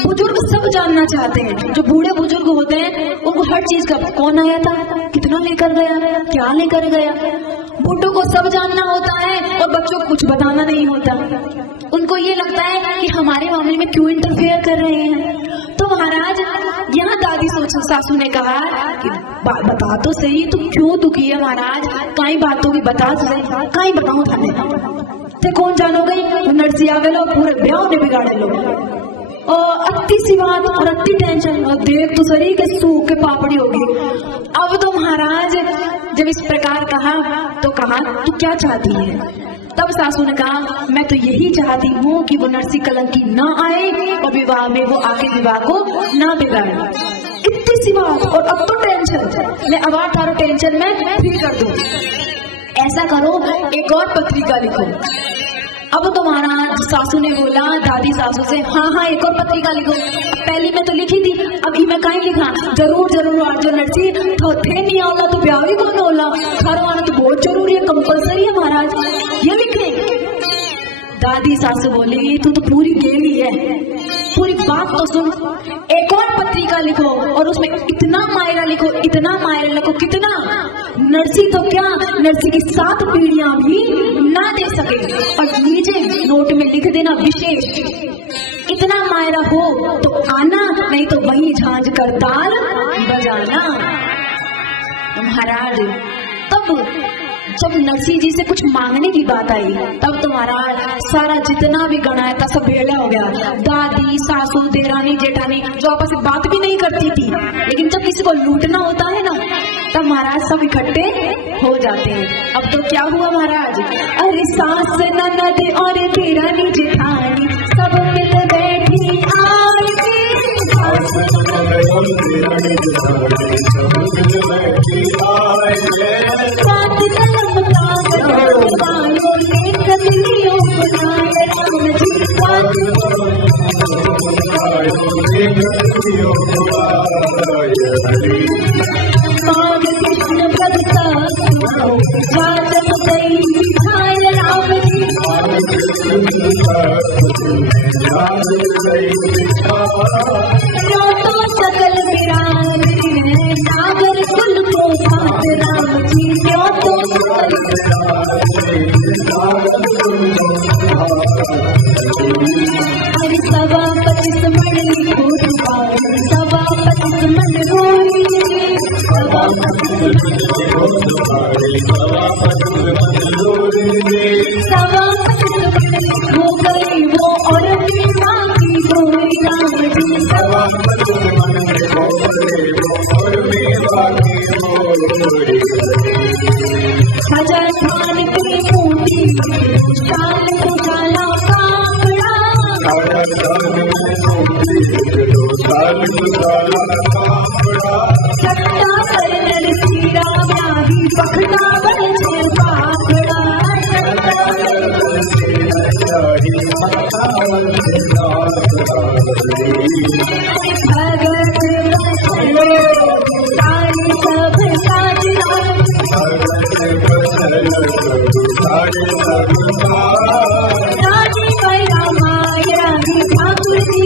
बुजुर्ग सब जानना चाहते हैं, जो बूढ़े बुजुर्ग होते हैं उनको हर चीज का, कौन आया था, कितना लेकर गया, क्या लेकर गया। बूढ़ों को सब जानना होता है और बच्चों को कुछ बताना नहीं होता। उनको ये लगता है कि हमारे मामले में क्यों इंटरफेयर कर रहे हैं। तो महाराज यहाँ दादी सासू ने कहा कि बता तो सही, तू क्यों दुखी है महाराज, कई बातों की बता तो सही। कई बताऊं थाने कौन जानो गई, नरसिंह आ गए, पूरे ब्याह ने बिगाड़े लो, और अति सी बात और अति टेंशन, और देख तो सही के सूख के पापड़ी होगी। अब तो महाराज जब इस प्रकार कहा तो कहा तू क्या चाहती है। तब सासू ने कहा मैं तो यही चाहती हूँ कि वो नरसिंह कलंकी ना आए और विवाह में वो आके विवाह को ना बिगाड़े। इतनी सी बात, और अब तो टेंशन, मैं अब तारो टेंशन में फ्री कर दूं। ऐसा करो एक और पत्रिका लिखो। अब तो महाराज सासू ने बोला दादी सासू से, हाँ एक और पत्रिका लिखो। पहली में तो लिखी थी, अभी मैं कहीं लिखा, जरूर जरूर अर्जुन नरसिंह तो थे नहीं आना तो ब्याह भी कौन होला, घर आना तो बहुत जरूरी है, कंपलसरी है महाराज, ये लिखे। दादी सासू बोली तू तो पूरी गेली है, पूरी बात तो सुन, एक और पत्रिका लिखो और उसमें इतना मायरा लिखो, इतना मायरा लिखो, कितना, नरसिंह तो क्या, नरसिंह की 7 पीढ़ियां भी ना दे सके। और नीचे नोट में लिख देना विशेष, इतना मायरा हो तो आना, नहीं तो वही झांझ कर ताल बजाना। महाराज तब जब नरसिंह जी से कुछ मांगने की बात आई, तब तो महाराज सारा जितना भी गणाया था सब भेड़ा हो गया। दादी सासू देरानी जेठानी जो आपस में बात भी नहीं करती थी, लेकिन जब किसी को लूटना होता है ना, तब महाराज सब इकट्ठे हो जाते हैं। अब तो क्या हुआ महाराज, अरे सास ननद और देरानी जेठानी सब मिल बैठी आरती, सकल विराम नागर कुल को राम जी क्यों तो सभापति मन होई, सभापति मन होई, हो गई वो और बाकी गोरी राम जी हजार खान की मोटी शाल उजाला काकड़ा सत्ता पर नरसीरा व्याही पखड़ा बन छे पाकड़ा भगत सारी सब साजना राजी पैरा माया ठाकुर जी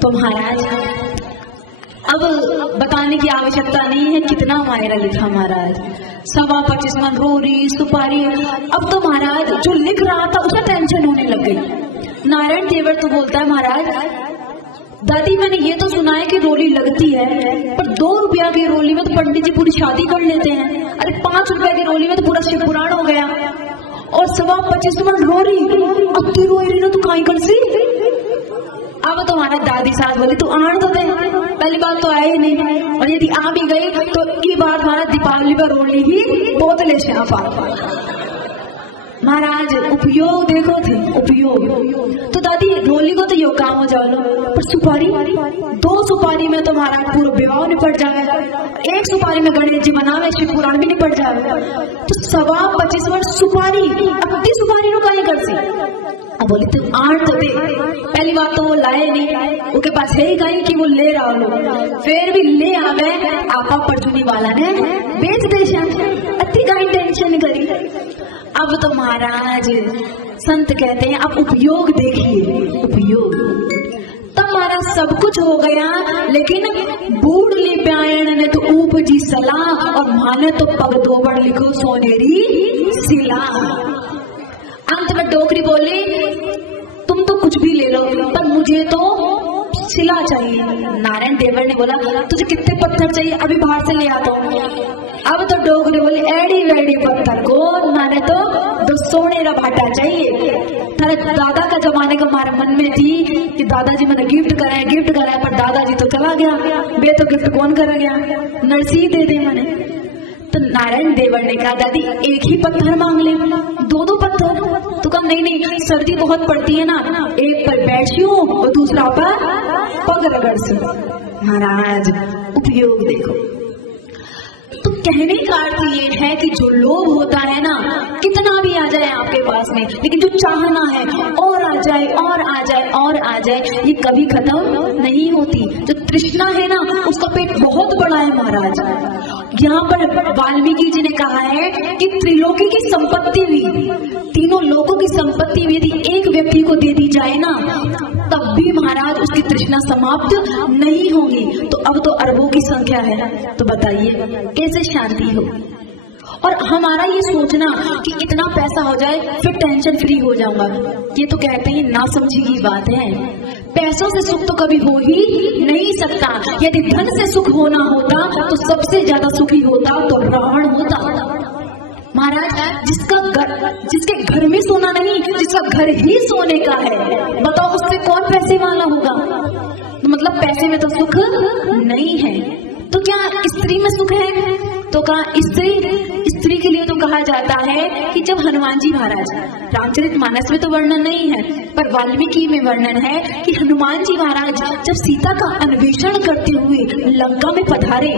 तो महाराज अब बताने की आवश्यकता नहीं है कितना मायरा लिखा महाराज। 25 मन रोरी सुपारी। अब तो महाराज जो लिख रहा था उसे टेंशन होने लग गई। नारायण देवर तो बोलता है महाराज दादी मैंने ये तो सुना है कि रोली लगती है पर 2 रुपया की रोली में तो पंडित जी पूरी शादी कर लेते हैं। अरे 5 रुपया की रोली में तो पूरा शिव पुराण हो गया और 25 मन रोरी अब की रोली ना तो काई कर सी। अब तो हमारा दादी सास बोली तू आण तो दे, पहली बात तो आए ही नहीं और यदि आ भी गई तो ये बात हमारा दीपावली पर रोली ही बोतले से आप महाराज उपयोग देखो थे उपयोग। तो दादी रोली को तो यो काम हो जाओ पर सुपारी 2 सुपारी में तो महाराज पूरा विवाह निपट जाएगा। 1 सुपारी में गणेश जी बनावे शिव पुराण भी निपट जाएगा। तो 25 वर्ष सुपारी अपनी सुपारी नो काहे कर सी। अब बोली तू आठ तो दे। पहली बात तो वो लाए नहीं, उसके पास है ही कहीं कि वो ले रहा लो फिर भी ले आवे आपा परचुनी वाला ने बेच दे अति कहीं टेंशन करी। अब तो महाराज संत कहते हैं अब उपयोग देखिए उपयोग। तब महाराज सब कुछ हो गया लेकिन बूढ़ ले प्यायण ने तो उपजी सलाह और माने तो पग दोबड़ लिखो सोनेरी सिला। अंत में डोकरी बोली तुम तो कुछ भी ले लो पर मुझे तो सिला चाहिए। नारायण देवर ने बोला तुझे कितने पत्थर चाहिए अभी बाहर से ले आता हूँ। अब तो डोकरी बोली एड़ी वेड़ी पत्थर को माने तो 2 सोने का भाटा चाहिए। थारे दादा का जमाने का हमारे मन में थी कि दादाजी मैंने गिफ्ट कराए पर दादाजी तो चला गया बे तो गिफ्ट कौन कर गया नरसी दे दे मैंने। तो नारायण देवर ने कहा दादी एक ही पत्थर मांग ले 2 पत्थर। तो कहा नहीं सर्दी बहुत पड़ती है ना एक पर बैठियो और दूसरा पर पग रगड़ से। महाराज उपयोग देखो। तो कहने का अर्थ ये है कि जो लोभ होता है ना कितना भी आ जाए आपके पास में लेकिन जो चाहना है और आ जाए और आ जाए और आ जाए ये कभी खत्म नहीं होती। जो तृष्णा है ना उसका पेट बहुत बड़ा है महाराज। यहाँ पर वाल्मीकि जी ने कहा है कि त्रिलोकी की संपत्ति भी 3 लोकों की संपत्ति भी यदि एक व्यक्ति को दे दी जाए ना तब भी महाराज उसकी तृष्णा समाप्त नहीं होगी। तो अब तो अरबों की संख्या है तो बताइए कैसे शांति हो। और हमारा ये सोचना कि इतना पैसा हो जाए फिर टेंशन फ्री हो जाऊंगा ये तो कहते हैं ना समझी की बात है। पैसों से सुख तो कभी हो ही नहीं सकता। यदि धन से सुख होना होता तो सबसे ज्यादा सुखी होता तो रावण होता। महाराज जिसके घर में सोना नहीं जिसका घर ही सोने का है बताओ उससे कौन पैसे वाला होगा। तो मतलब पैसे में तो सुख नहीं है। तो क्या स्त्री में सुख है? तो कहा स्त्री के लिए तो कहा जाता है कि जब हनुमान जी महाराज रामचरितमानस में तो वर्णन नहीं है पर वाल्मीकि में वर्णन है कि हनुमान जी महाराज जब सीता का अन्वेषण करते हुए लंका में पधारे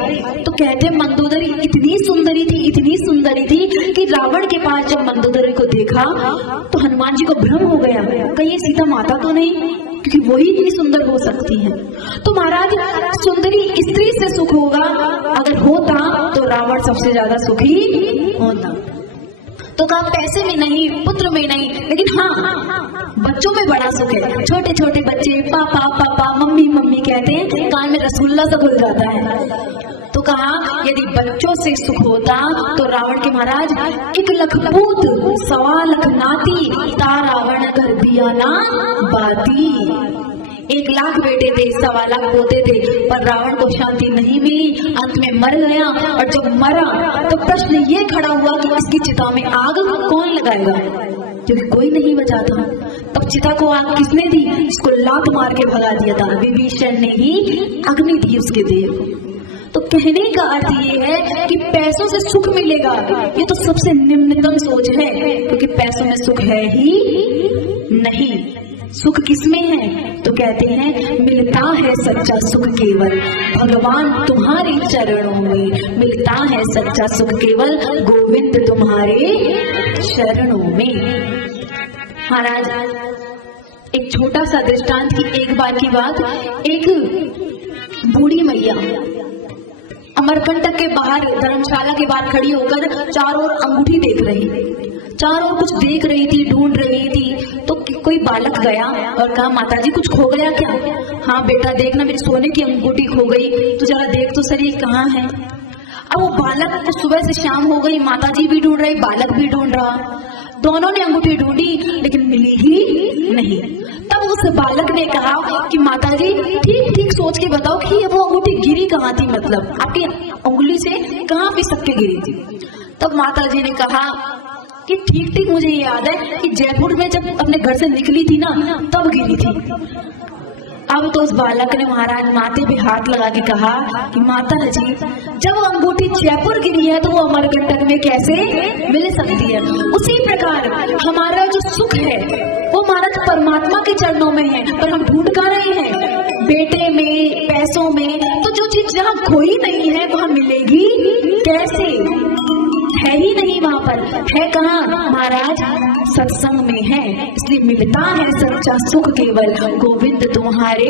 तो कहते मंदोदरी इतनी सुंदरी थी कि रावण के पास जब मंदोदरी को देखा तो हनुमान जी को भ्रम हो गया कहीं सीता माता तो नहीं क्योंकि वही इतनी सुंदर हो सकती है। तो महाराज सुंदरी स्त्री से सुख होगा अगर होता तो रावण सबसे ज्यादा सुखी होता। तो कहा पैसे में नहीं पुत्र में नहीं लेकिन हाँ बच्चों में बड़ा सुख है। छोटे छोटे बच्चे पापा पापा मम्मी मम्मी कहते हैं कान में रसगुल्ला सा घुल जाता है। तो तो कहा यदि बच्चों से सुख होता तो रावण के महाराज 1 लाख पूत 1.25 लाख नाती ता रावण कर दिया ना बाती। 1 लाख बेटे थे, 1.25 लाख पोते थे, पर रावण को शांति नहीं मिली, अंत में मर गया। और जब मरा तो प्रश्न ये खड़ा हुआ कि इसकी चिता में आग कौन लगाएगा, क्योंकि कोई नहीं बचा था। तब चिता को आग किसने दी? इसको लात मार के भगा दिया था, विभीषण ने ही अग्नि दी उसके देह को। तो कहने का अर्थ ये है कि पैसों से सुख मिलेगा, ये तो सबसे निम्नतम सोच है, क्योंकि पैसों में सुख है ही नहीं। सुख किसमें है? तो कहते हैं मिलता है सच्चा सुख केवल भगवान तुम्हारे चरणों में, मिलता है सच्चा सुख केवल गोविंद तुम्हारे चरणों में। महाराज एक छोटा सा दृष्टांत की, एक बार की बात, एक बूढ़ी मैया अमरकंटक के बाहर, धर्मशाला के बाहर खड़ी होकर चारों ओर अंगूठी देख रही, चारों ओर कुछ देख रही थी, ढूंढ रही थी। तो कोई बालक गया और कहा माताजी कुछ खो गया क्या? हाँ बेटा देखना मेरी सोने की अंगूठी खो गई, तू जरा देख तो सही कहाँ है। अब वो बालक को सुबह से शाम हो गई, माताजी भी ढूंढ रही, बालक भी ढूंढ रहा, दोनों ने अंगूठी ढूंढी लेकिन मिली ही नहीं। तब उस बालक ने कहा कि माताजी ठीक ठीक सोच के बताओ कि वो अंगूठी गिरी कहाँ थी, मतलब आपकी उंगली से कहाँ पिसक के गिरी थी। तब माताजी ने कहा कि ठीक ठीक मुझे ये याद है कि जयपुर में जब अपने घर से निकली थी ना तब गिरी थी। अब तो उस बालक ने महाराज माथे पे हाथ लगा के कहा कि माता जी जब अंगूठी जयपुर गिरी है तो वो अमरकंटक में कैसे मिल सकती है। उसी प्रकार हमारा जो सुख है वो महाराज परमात्मा के चरणों में है, पर हम ढूंढ कर रहे हैं बेटे में, पैसों में। तो जो चीज जहाँ खोई नहीं है वहां मिलेगी कैसे? है ही नहीं, वहां पर है कहाँ? महाराज सत्संग में है। इसलिए मिलता है सच्चा सुख केवल गोविंद तुम्हारे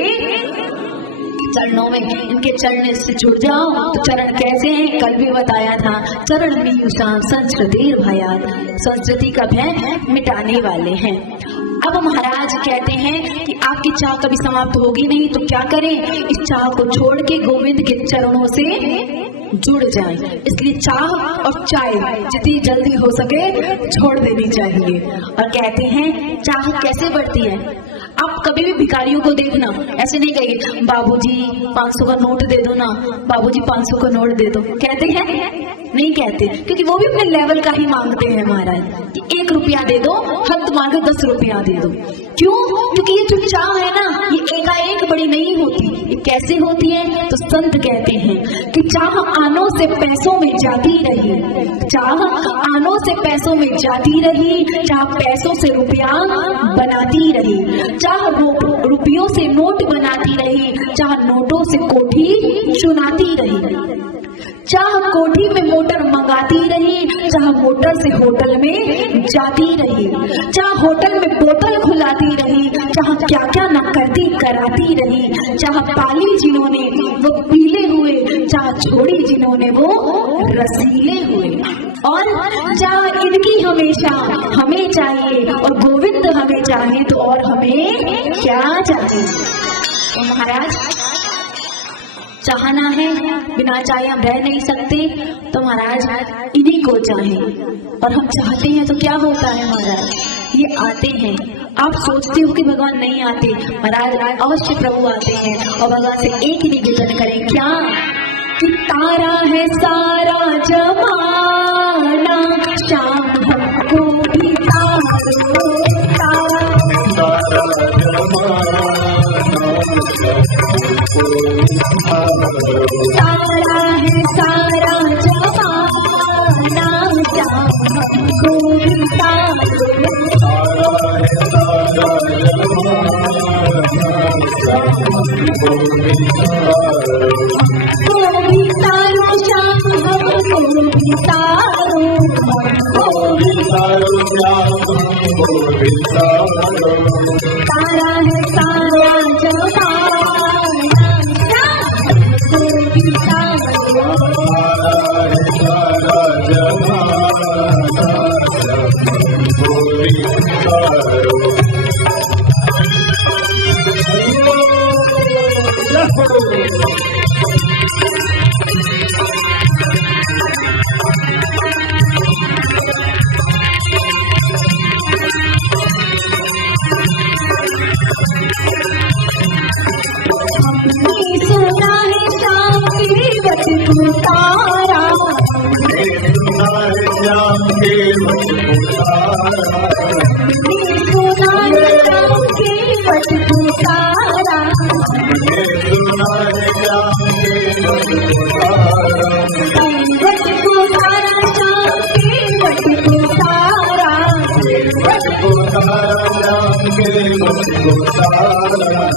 चरणों में। इनके चरण से जुड़ जाओ। तो चरण कैसे हैं? कल भी बताया था, चरण मीयूषान संस्कृति भयात, संस्कृति का भय मिटाने वाले हैं। अब महाराज कहते हैं कि आपकी चाह कभी समाप्त होगी नहीं, तो क्या करें? इस चाह को छोड़ के गोविंद के चरणों से जुड़ जाएं। इसलिए चाह और चाय जितनी जल्दी हो सके छोड़ देनी चाहिए। और कहते हैं चाह कैसे बढ़ती है? आप कभी भी भिखारियों को देखना, ऐसे नहीं कहेंगे बाबूजी 500 का नोट दे दो ना, बाबूजी 500 का नोट दे दो, कहते हैं? नहीं कहते, क्योंकि वो भी अपने लेवल का ही मांगते हैं महाराज कि 1 रुपया दे दो, हद मांगे 10 रुपया दे दो। क्यों? क्योंकि ये जो चाह है ना ये एकाएक बड़ी नहीं होती। ये कैसे होती है? तो संत कहते हैं कि चाह आनों से पैसों में जाती रही, चाह आनों से पैसों में जाती रही, चाह पैसों से रुपया बनाती रही, चाह रुपयों से नोट बनाती रही, चाह नोटों से कोठी चुनाती रही, चाह कोठी में मोटर मंगाती रही, चाह मोटर से होटल में जाती रही, चाह होटल में बोतल खुलाती रही, चाह क्या क्या न करती कराती रही, चाह पाली जिन्होंने वो पीले हुए, चाह छोड़ी जिन्होंने वो रसीले हुए। और चाह इनकी हमेशा हमें चाहिए, और गोविंद हमें चाहे तो और हमें क्या चाहिए? तो महाराज चाहना है, बिना चाहे हम रह नहीं सकते, तो महाराज इन्हीं को चाहे। और हम चाहते हैं तो क्या होता है महाराज? ये आते हैं। आप सोचते हो कि भगवान नहीं आते, महाराज अवश्य प्रभु आते हैं। और भगवान से एक ही निवेदन करें, क्या कि तारा है सारा जमाना, शाम हमको भी तारा तारा है सारा जमाना, शाम हमको भी तारा है सारा जमाना। मुझको तारा श्याम के मुझको तारा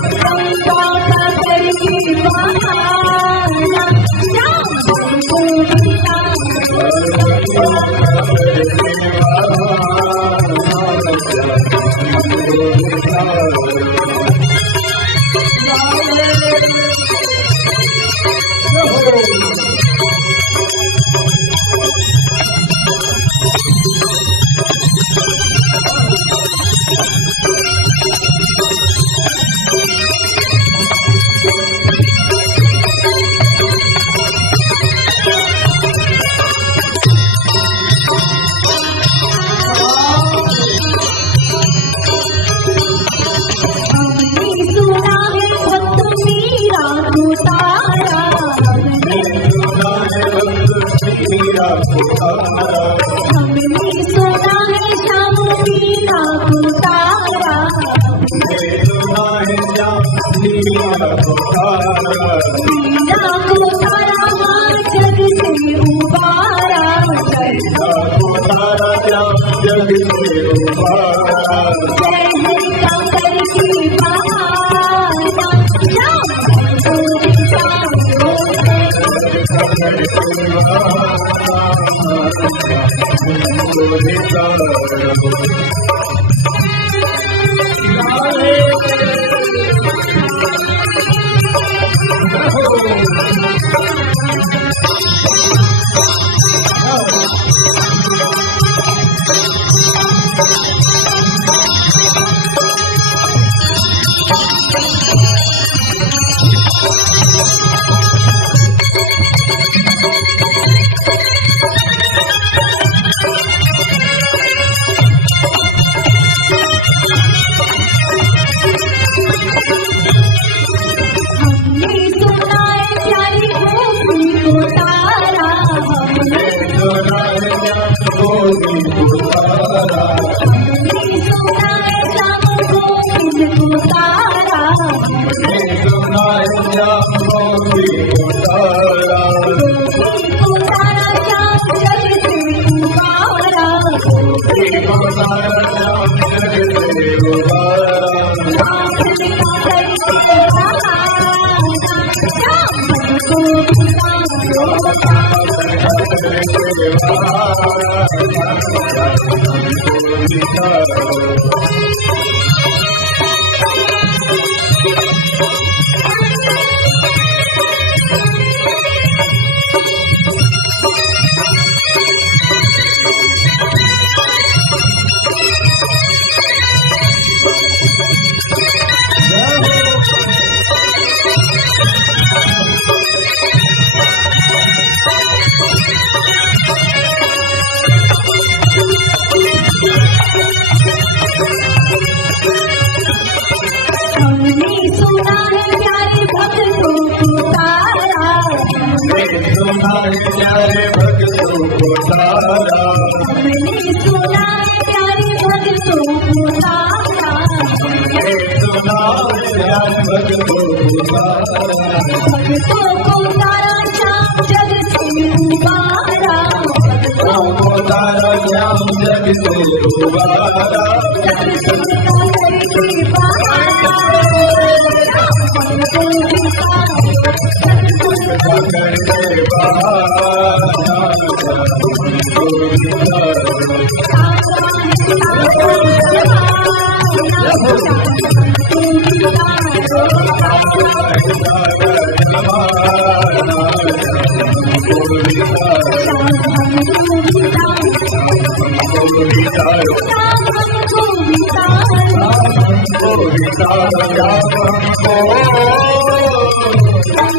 सागर की बहाना श्याम हमको हमने सुना है श्याम मीरा पुकारा मीरा पुकारा माँ जग से उबारा जय हरि कांकर की बहाना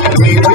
Oh,